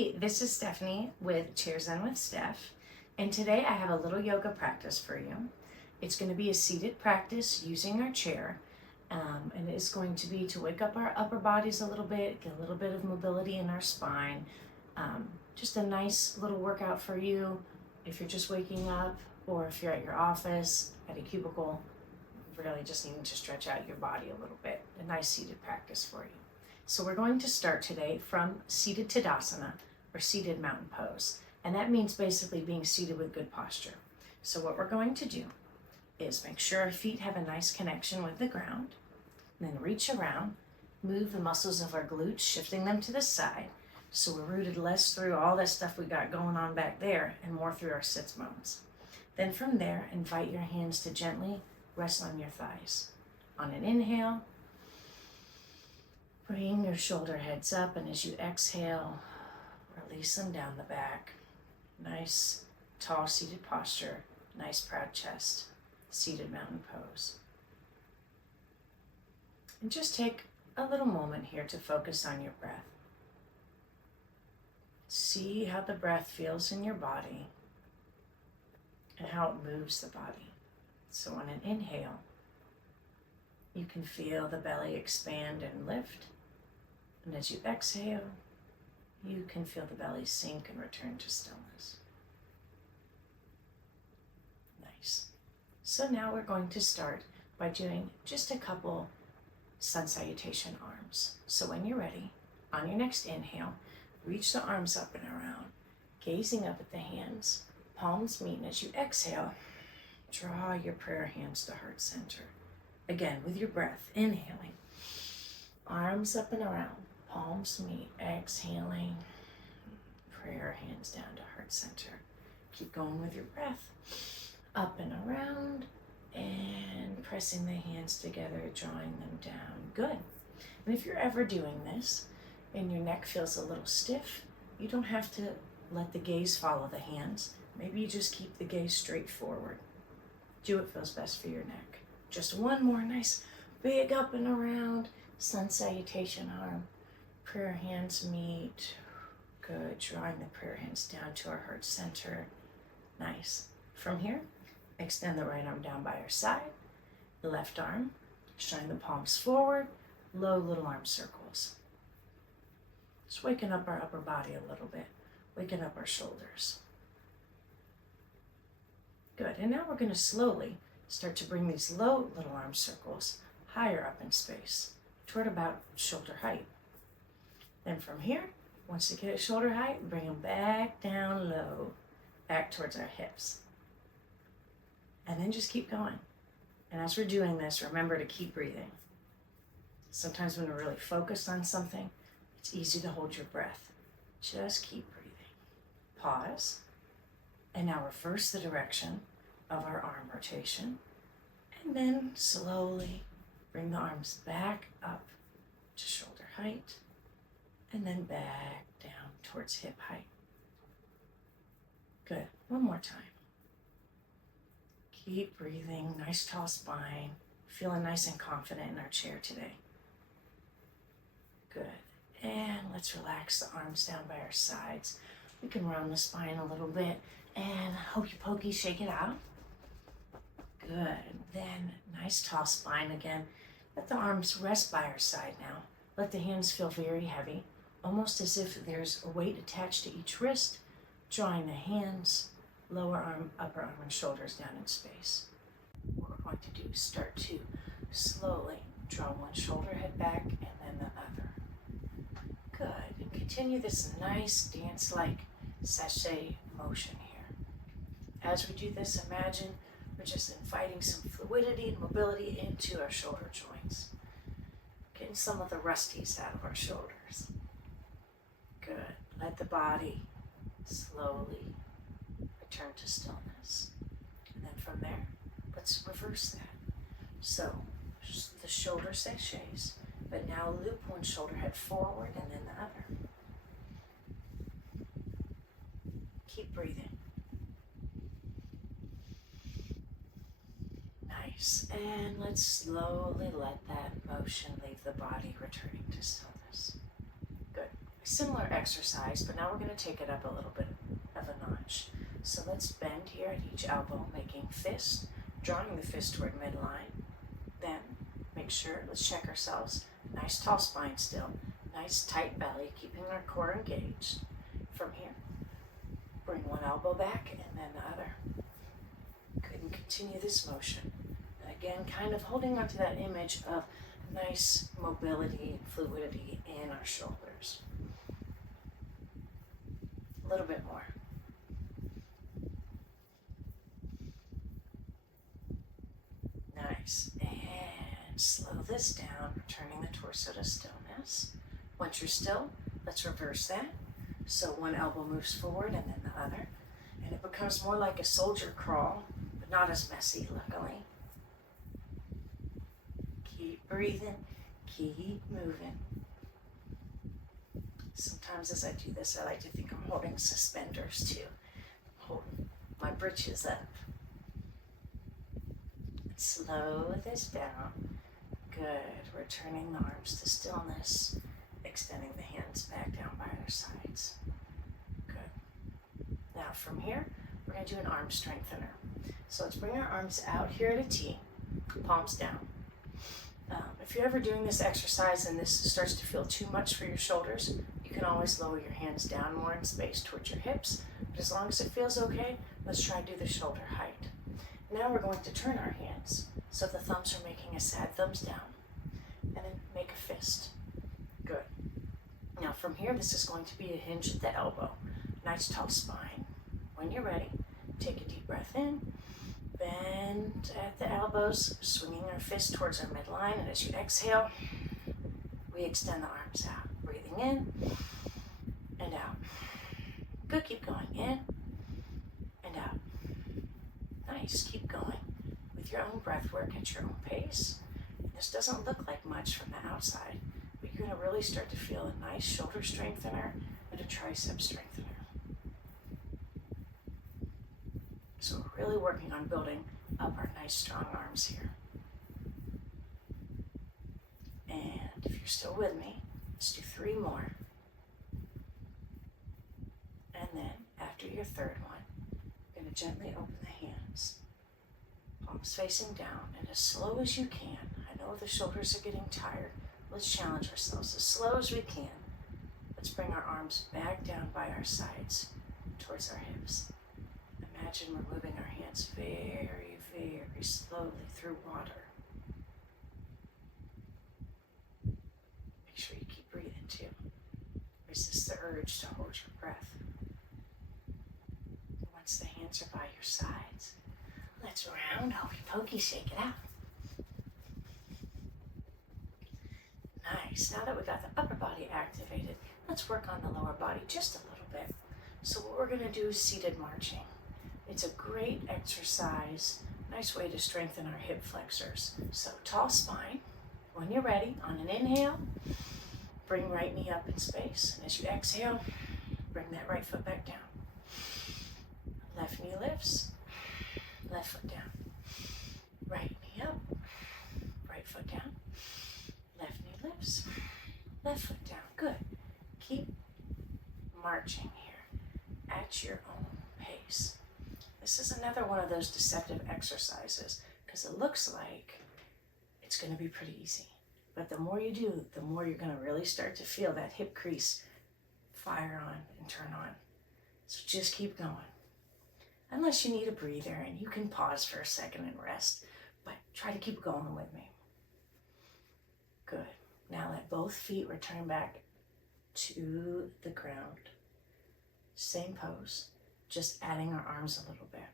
Hey, this is Stephanie with ChairZen with Steph, and today I have a little yoga practice for you. It's going to be a seated practice using our chair, and it's going to be to wake up our upper bodies a little bit, get a little bit of mobility in our spine. Just a nice little workout for you if you're just waking up, or if you're at your office, at a cubicle, really just needing to stretch out your body a little bit. A nice seated practice for you. So we're going to start today from seated Tadasana, or seated mountain pose. And that means basically being seated with good posture. So what we're going to do is make sure our feet have a nice connection with the ground, and then reach around, move the muscles of our glutes, shifting them to the side. So we're rooted less through all that stuff we got going on back there and more through our sits bones. Then from there, invite your hands to gently rest on your thighs. On an inhale, bring your shoulder heads up, and as you exhale, release them down the back. Nice, tall, seated posture, nice, proud chest, seated mountain pose. And just take a little moment here to focus on your breath. See how the breath feels in your body and how it moves the body. So on an inhale, you can feel the belly expand and lift. And as you exhale, you can feel the belly sink and return to stillness. Nice. So now we're going to start by doing just a couple sun salutation arms. So when you're ready, on your next inhale, reach the arms up and around, gazing up at the hands, palms meet, and as you exhale, draw your prayer hands to heart center. Again, with your breath, inhaling, arms up and around, palms meet, exhaling, prayer hands down to heart center. Keep going with your breath, up and around, and pressing the hands together, drawing them down. Good. And if you're ever doing this and your neck feels a little stiff, you don't have to let the gaze follow the hands. Maybe you just keep the gaze straight forward. Do what feels best for your neck. Just one more nice big up and around sun salutation arm. Prayer hands meet. Good. Drawing the prayer hands down to our heart center. Nice. From here, extend the right arm down by our side. The left arm, showing the palms forward. Low little arm circles. Just waking up our upper body a little bit. Waking up our shoulders. Good. And now we're going to slowly start to bring these low little arm circles higher up in space, toward about shoulder height. Then from here, once you get at shoulder height, bring them back down low, back towards our hips. And then just keep going. And as we're doing this, remember to keep breathing. Sometimes when we're really focused on something, it's easy to hold your breath. Just keep breathing. Pause. And now reverse the direction of our arm rotation. And then slowly bring the arms back up to shoulder height. And then back down towards hip height. Good. One more time. Keep breathing. Nice tall spine. Feeling nice and confident in our chair today. Good. And let's relax the arms down by our sides. We can round the spine a little bit and hokey pokey, shake it out. Good. Then nice tall spine again. Let the arms rest by our side now. Let the hands feel very heavy, almost as if there's a weight attached to each wrist, drawing the hands, lower arm, upper arm, and shoulders down in space. What we're going to do is start to slowly draw one shoulder head back and then the other. Good. And continue this nice dance-like sachet motion here. As we do this, imagine we're just inviting some fluidity and mobility into our shoulder joints. Getting some of the rusties out of our shoulders. Good. Let the body slowly return to stillness. And then from there, let's reverse that. So, the shoulder sachets, but now loop one shoulder head forward and then the other. Keep breathing. Nice. And let's slowly let that motion leave the body, returning to stillness. Good. similar exercise, but now we're going to take it up a little bit of a notch. So let's bend here at each elbow, making fist, drawing the fist toward midline. Then make sure, let's check ourselves. Nice tall spine still, nice tight belly, keeping our core engaged. From here, bring one elbow back and then the other. Good, and continue this motion. And again, kind of holding on to that image of nice mobility and fluidity in our shoulders. A little bit more. Nice. And slow this down, returning the torso to stillness. Once you're still, let's reverse that. So one elbow moves forward and then the other. And it becomes more like a soldier crawl, but not as messy, luckily. Keep breathing, keep moving. Sometimes as I do this, I like to think I'm holding suspenders too. I'm holding my britches up. Slow this down. Good. Returning the arms to stillness. Extending the hands back down by their sides. Good. Now from here, we're going to do an arm strengthener. So let's bring our arms out here at a T, palms down. If you're ever doing this exercise and this starts to feel too much for your shoulders, you can always lower your hands down more in space towards your hips. But as long as it feels okay, let's try to do the shoulder height. Now we're going to turn our hands so the thumbs are making a sad thumbs down. And then make a fist. Good. Now from here, this is going to be a hinge at the elbow. Nice tall spine. When you're ready, take a deep breath in. Bend at the elbows, swinging our fist towards our midline. And as you exhale, we extend the arms out. Breathing in and out. Good, keep going. In and out. Nice, keep going with your own breath work at your own pace. This doesn't look like much from the outside, but you're going to really start to feel a nice shoulder strengthener and a tricep strengthener. So we're really working on building up our nice strong arms here. And if you're still with me, let's do 3 more. And then after your third one, you're going to gently open the hands. Palms facing down, and as slow as you can. I know the shoulders are getting tired. Let's challenge ourselves as slow as we can. Let's bring our arms back down by our sides towards our hips. Imagine we're moving our hands very, very slowly through water. Make sure you keep breathing too. Resist the urge to hold your breath. Once the hands are by your sides, let's round hokey pokey, shake it out. Nice. Now that we got the upper body activated, let's work on the lower body just a little bit. So what we're going to do is seated marching. It's a great exercise, nice way to strengthen our hip flexors. So tall spine. When you're ready, on an inhale, bring right knee up in space. And as you exhale, bring that right foot back down. Left knee lifts, left foot down. Right knee up, right foot down. Left knee lifts, left foot down. Good. Keep marching here at your own pace. This is another one of those deceptive exercises because it looks like it's going to be pretty easy. But the more you do, the more you're going to really start to feel that hip crease fire on and turn on. So just keep going. Unless you need a breather and you can pause for a second and rest, but try to keep going with me. Good. Now let both feet return back to the ground. Same pose, just adding our arms a little bit.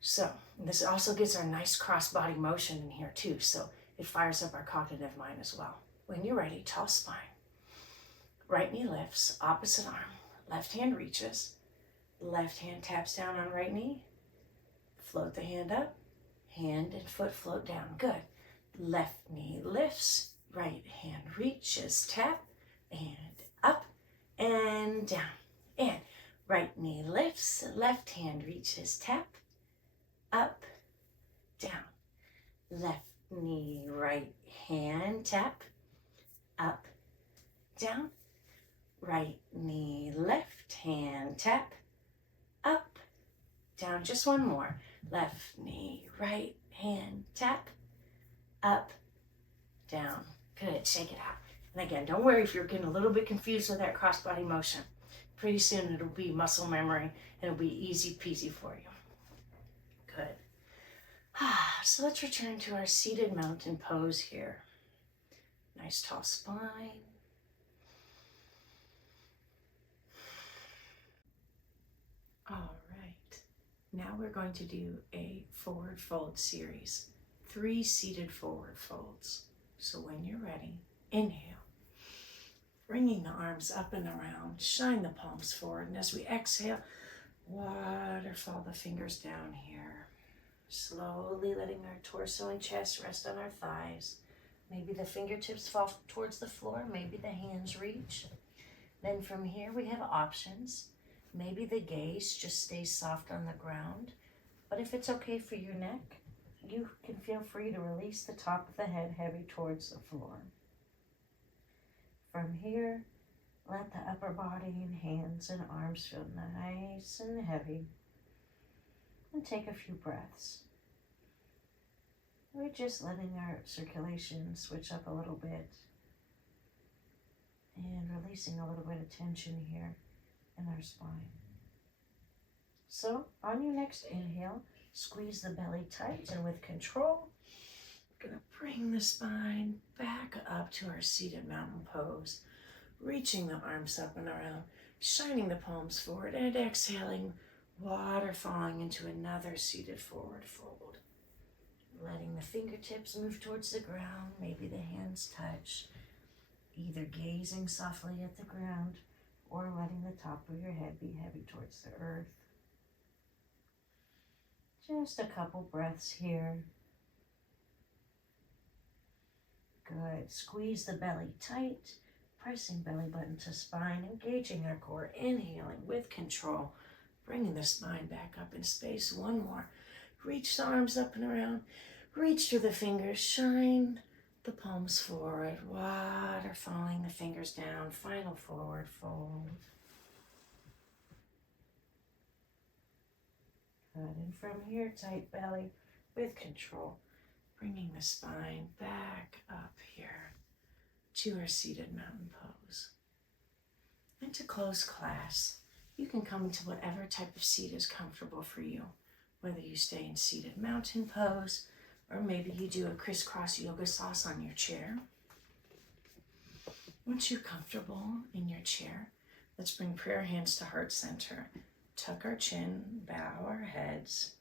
So this also gets our nice cross-body motion in here too, so it fires up our cognitive mind as well. When you're ready, tall spine. Right knee lifts, opposite arm. Left hand reaches. Left hand taps down on right knee. Float the hand up. Hand and foot float down. Good. Left knee lifts. Right hand reaches. Tap. And up. And down. And right knee lifts. Left hand reaches. Tap. Up. Down. Left knee, right hand. Tap. Up. Down. right knee, left hand, tap, up, down. Just one more. Left knee, right hand, tap, up, down. Good, shake it out. And again, don't worry if you're getting a little bit confused with that cross-body motion. Pretty soon it'll be muscle memory and it'll be easy peasy for you. Good. So let's return to our seated mountain pose here. Nice tall spine. All right. Now we're going to do a forward fold series. 3 seated forward folds. So when you're ready, inhale. Bringing the arms up and around, shine the palms forward. And as we exhale, waterfall the fingers down here. Slowly letting our torso and chest rest on our thighs. Maybe the fingertips fall towards the floor, maybe the hands reach. Then from here we have options. Maybe the gaze just stays soft on the ground. But if it's okay for your neck, you can feel free to release the top of the head heavy towards the floor. From here, let the upper body and hands and arms feel nice and heavy. And take a few breaths. We're just letting our circulation switch up a little bit and releasing a little bit of tension here in our spine. So on your next inhale, squeeze the belly tight and with control, we're going to bring the spine back up to our seated mountain pose, reaching the arms up and around, shining the palms forward and exhaling, waterfalling into another seated forward fold. Letting the fingertips move towards the ground, maybe the hands touch, either gazing softly at the ground or letting the top of your head be heavy towards the earth. Just a couple breaths here. Good. Squeeze the belly tight, pressing belly button to spine, engaging our core, inhaling with control, bringing the spine back up in space. One more. Reach the arms up and around. Reach through the fingers. Shine the palms forward. Waterfalling the fingers down. Final forward fold. Good. And from here, tight belly with control. Bringing the spine back up here to our seated mountain pose. And to close class, you can come into whatever type of seat is comfortable for you. Whether you stay in seated mountain pose, or maybe you do a crisscross yoga sauce on your chair. Once you're comfortable in your chair, let's bring prayer hands to heart center. Tuck our chin, bow our heads.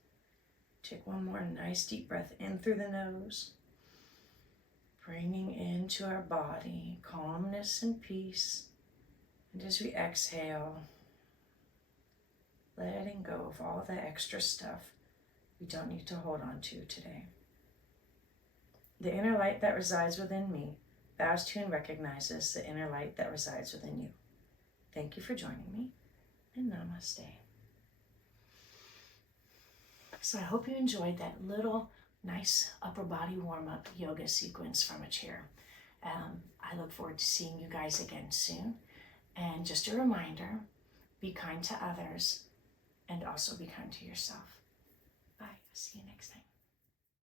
Take one more nice deep breath in through the nose. Bringing into our body calmness and peace. And as we exhale, letting go of all the extra stuff we don't need to hold on to today. The inner light that resides within me bows to and recognizes the inner light that resides within you. Thank you for joining me, and namaste. So I hope you enjoyed that little nice upper body warm-up yoga sequence from a chair. I look forward to seeing you guys again soon. And just a reminder, be kind to others and also be kind to yourself. Bye. See you next time.